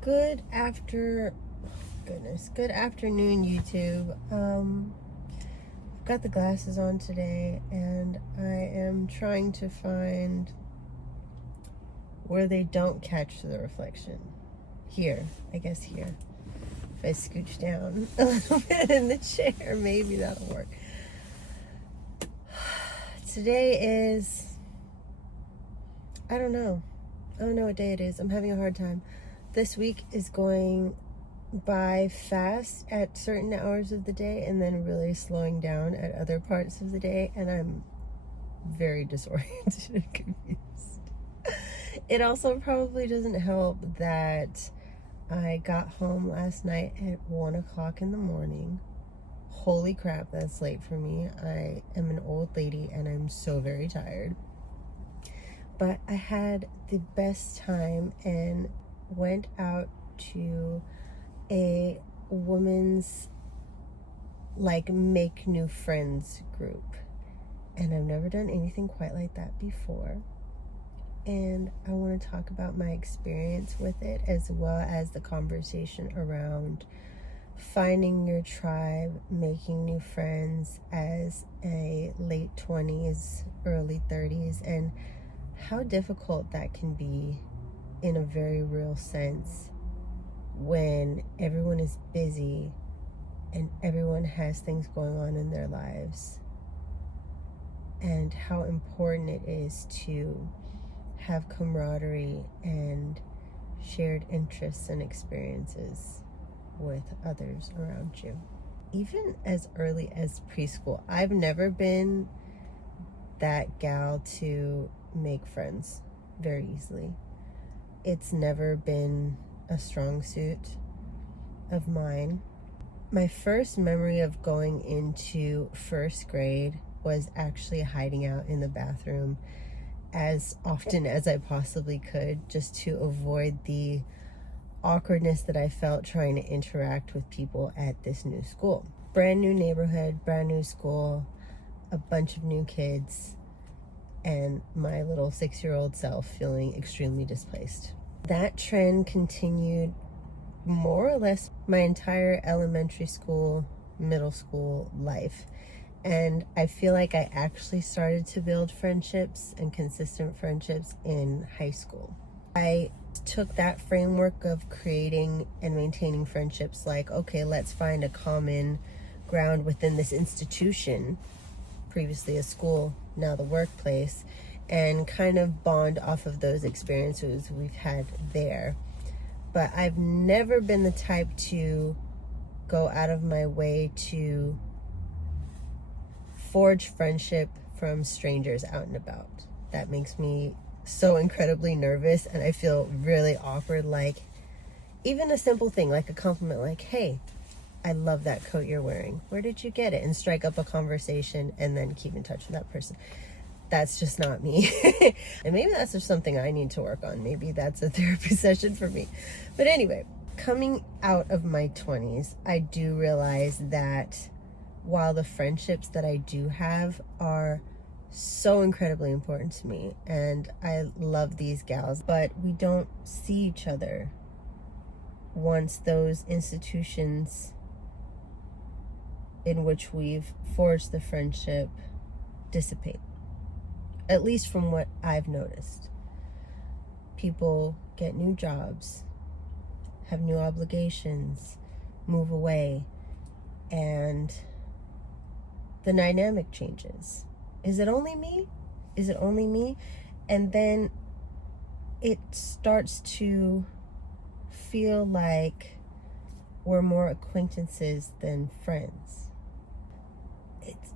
Good afternoon, YouTube. I've got the glasses on today, and I am trying to find where they don't catch the reflection. Here, I guess here. If I scooch down a little bit in the chair, maybe that'll work. Today is, I don't know what day it is. I'm having a hard time. This week is going by fast at certain hours of the day and then really slowing down at other parts of the day, and I'm very disoriented and confused. It also probably doesn't help that I got home last night at 1 o'clock in the morning. Holy crap, that's late for me. I am an old lady and I'm so very tired. But I had the best time and went out to a woman's make new friends group. And I've never done anything quite like that before. And I want to talk about my experience with it, as well as the conversation around finding your tribe, making new friends as a late 20s, early 30s, and how difficult that can be in a very real sense when everyone is busy and everyone has things going on in their lives, and how important it is to have camaraderie and shared interests and experiences with others around you. Even as early as preschool, I've never been that gal to make friends very easily. It's never been a strong suit of mine. My first memory of going into first grade was actually hiding out in the bathroom as often as I possibly could, just to avoid the awkwardness that I felt trying to interact with people at this new school. Brand new neighborhood, brand new school, a bunch of new kids, and my little 6-year-old self feeling extremely displaced. That trend continued more or less my entire elementary school, middle school life. And I feel like I actually started to build friendships and consistent friendships in high school. I took that framework of creating and maintaining friendships, like, okay, let's find a common ground within this institution, previously a school, now the workplace, and kind of bond off of those experiences we've had there. But I've never been the type to go out of my way to forge friendship from strangers out and about. That makes me so incredibly nervous, and I feel really awkward. Like, even a simple thing like a compliment, like, hey, I love that coat you're wearing, where did you get it, and strike up a conversation and then keep in touch with that person. That's just not me. And maybe that's just something I need to work on. Maybe that's a therapy session for me. But anyway, coming out of my 20s, I do realize that while the friendships that I do have are so incredibly important to me, and I love these gals, but we don't see each other once those institutions in which we've forged the friendship dissipate. At least from what I've noticed. People get new jobs, have new obligations, move away, and the dynamic changes. Is it only me? Is it only me? And then it starts to feel like we're more acquaintances than friends.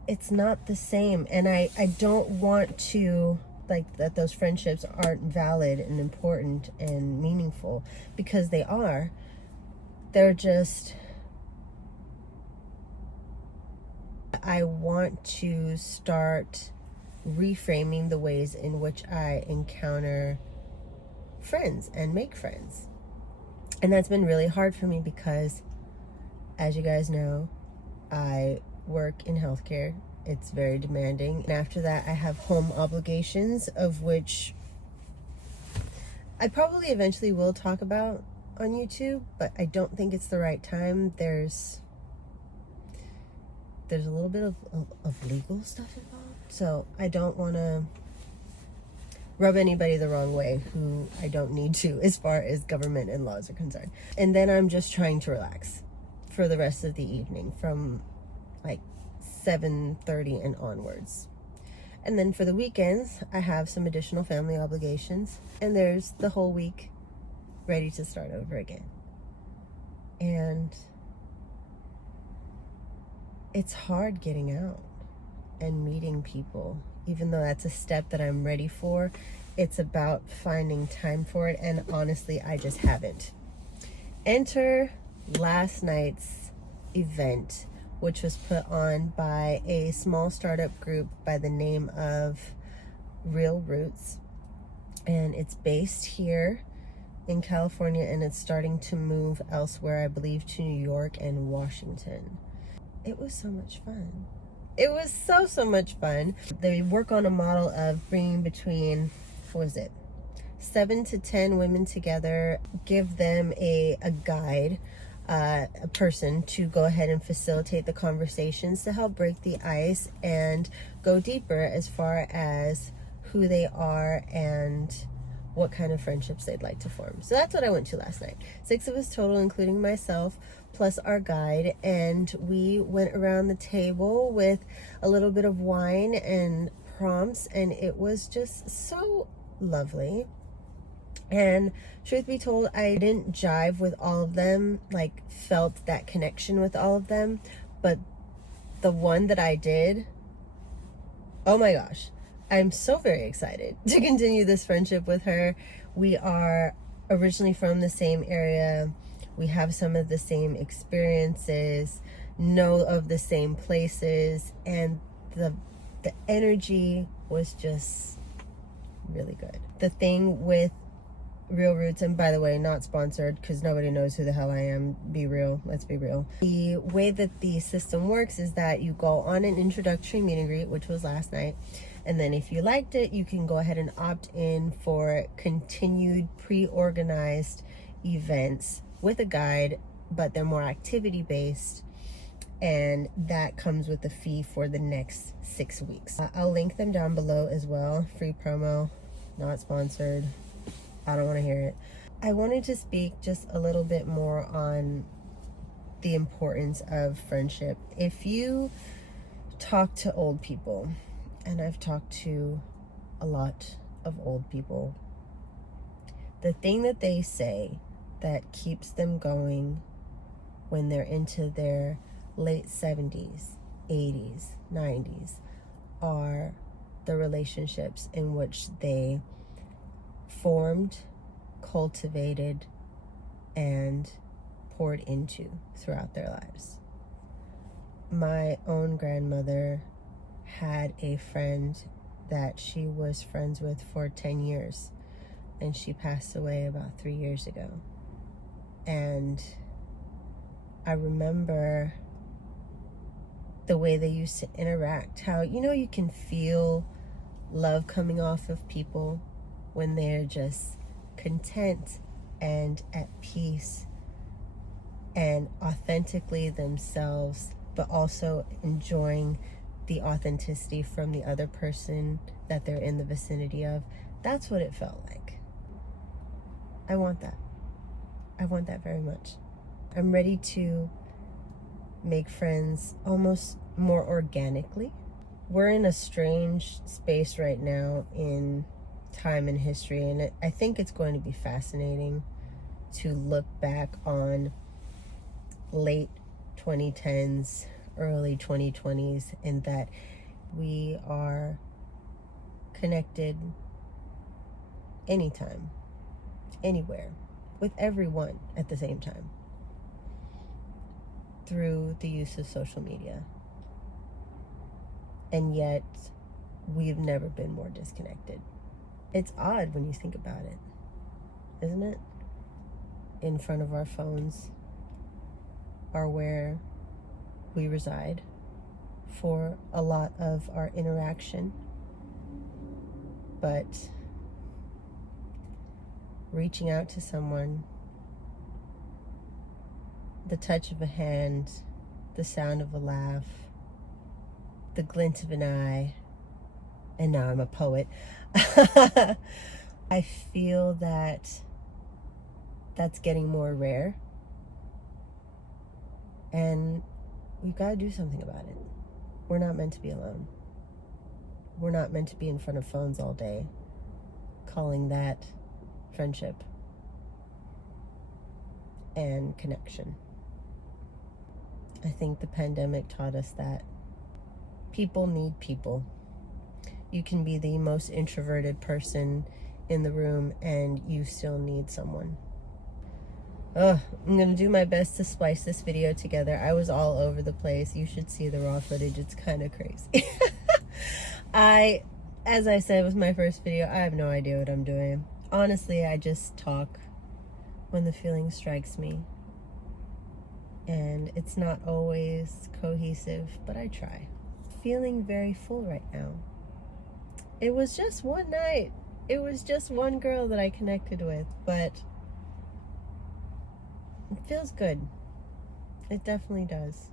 It's not the same, and I don't want to, like, that those friendships aren't valid and important and meaningful, because they are. They're just, I want to start reframing the ways in which I encounter friends and make friends. And that's been really hard for me because, as you guys know, I work in healthcare. It's very demanding. And after that, I have home obligations, of which I probably eventually will talk about on YouTube, but I don't think it's the right time. There's a little bit of legal stuff involved, so I don't want to rub anybody the wrong way who I don't need to, as far as government and laws are concerned. And then I'm just trying to relax for the rest of the evening from like 7:30 and onwards. And then for the weekends, I have some additional family obligations, and there's the whole week ready to start over again. And it's hard getting out and meeting people, even though that's a step that I'm ready for. It's about finding time for it, and honestly, I just haven't. Enter last night's event, which was put on by a small startup group by the name of Real Roots. And it's based here in California, and it's starting to move elsewhere, I believe to New York and Washington. It was so much fun. It was so much fun. They work on a model of bringing between, 7 to 10 women together, give them a guide, a person to go ahead and facilitate the conversations to help break the ice and go deeper as far as who they are and what kind of friendships they'd like to form. So that's what I went to last night. 6 of us total, including myself, plus our guide, and we went around the table with a little bit of wine and prompts, and it was just so lovely. And truth be told, I didn't jive with all of them, like felt that connection with all of them, but the one that I did, oh my gosh, I'm so very excited to continue this friendship with her. We are originally from the same area. We have some of the same experiences, know of the same places, and the energy was just really good. The thing with Real Roots, and by the way, not sponsored because nobody knows who the hell I am. Be real. Let's be real. The way that the system works is that you go on an introductory meet and greet, which was last night. And then if you liked it, you can go ahead and opt in for continued pre-organized events with a guide, but they're more activity-based. And that comes with a fee for the next 6 weeks. I'll link them down below as well. Free promo, not sponsored. I don't want to hear it. I wanted to speak just a little bit more on the importance of friendship. If you talk to old people, and I've talked to a lot of old people, the thing that they say that keeps them going when they're into their late 70s, 80s, 90s are the relationships in which they formed, cultivated, and poured into throughout their lives. My own grandmother had a friend that she was friends with for 10 years, and she passed away about 3 years ago. And I remember the way they used to interact, how, you can feel love coming off of people when they're just content and at peace and authentically themselves, but also enjoying the authenticity from the other person that they're in the vicinity of. That's what it felt like. I want that. I want that very much. I'm ready to make friends almost more organically. We're in a strange space right now in time and history, and I think it's going to be fascinating to look back on late 2010s, early 2020s, and that we are connected anytime, anywhere, with everyone at the same time through the use of social media. And yet we've never been more disconnected. It's odd when you think about it, isn't it? In front of our phones are where we reside for a lot of our interaction. But reaching out to someone, the touch of a hand, the sound of a laugh, the glint of an eye, and now I'm a poet. I feel that that's getting more rare, and we've got to do something about it. We're not meant to be alone. We're not meant to be in front of phones all day, calling that friendship and connection. I think the pandemic taught us that people need people. You can be the most introverted person in the room and you still need someone. I'm gonna do my best to splice this video together. I was all over the place. You should see the raw footage. It's kind of crazy. As I said with my first video, I have no idea what I'm doing. Honestly, I just talk when the feeling strikes me. And it's not always cohesive, but I try. Feeling very full right now. It was just one night. It was just one girl that I connected with, but it feels good. It definitely does.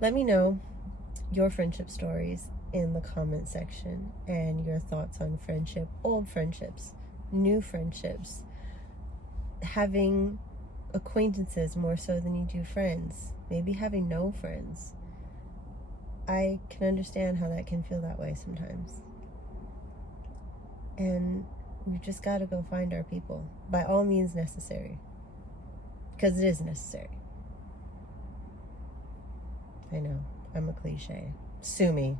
Let me know your friendship stories in the comment section and your thoughts on friendship, old friendships, new friendships, having acquaintances more so than you do friends, maybe having no friends. I can understand how that can feel that way sometimes. And we've just got to go find our people, by all means necessary, because it is necessary. I know, I'm a cliche. Sue me.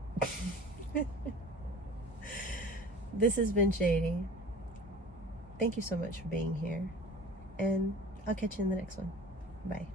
This has been Shady. Thank you so much for being here, and I'll catch you in the next one. Bye.